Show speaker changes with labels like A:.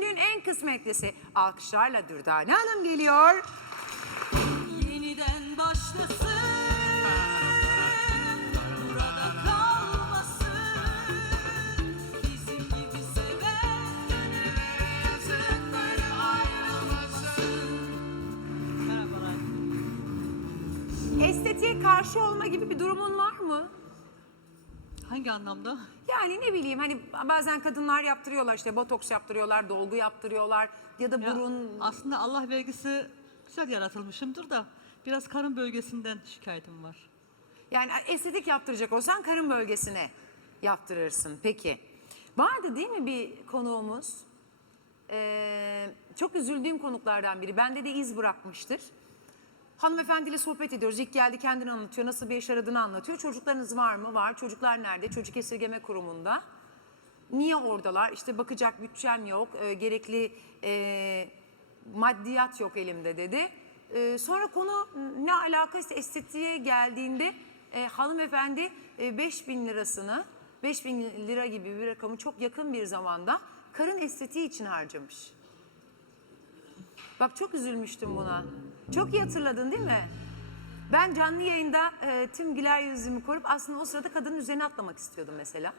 A: Günün en kısmetlisi. Alkışlarla Dürdane Hanım geliyor.
B: Yeniden başlasın.
A: Estetiğe karşı olma gibi bir durumun var mı?
B: Hangi anlamda?
A: Yani ne bileyim hani bazen kadınlar yaptırıyorlar işte botoks yaptırıyorlar, dolgu yaptırıyorlar ya da
B: Ya,
A: burun
B: aslında Allah vergisi güzel yaratılmışımdır da biraz karın bölgesinden şikayetim var.
A: Yani estetik yaptıracak olsan karın bölgesine yaptırırsın. Peki. Vardı değil mi bir konuğumuz? Ee, çok üzüldüğüm konuklardan biri. Bende de iz bırakmıştır. Hanımefendiyle sohbet ediyoruz. İlk geldi kendini anlatıyor. Nasıl bir iş aradığını anlatıyor. Çocuklarınız var mı? Var. Çocuklar nerede? Çocuk esirgeme kurumunda. Niye oradalar? İşte bakacak bütçem yok. e, gerekli e, maddiyat yok elimde dedi. E, sonra konu ne alakası estetiğe geldiğinde e, hanımefendi e, 5000 lirasını 5000 lira gibi bir rakamı çok yakın bir zamanda karın estetiği için harcamış. Bak çok üzülmüştüm buna. Çok iyi hatırladın değil mi? Ben canlı yayında e, tüm güler yüzümü korup aslında o sırada kadının üzerine atlamak istiyordum mesela.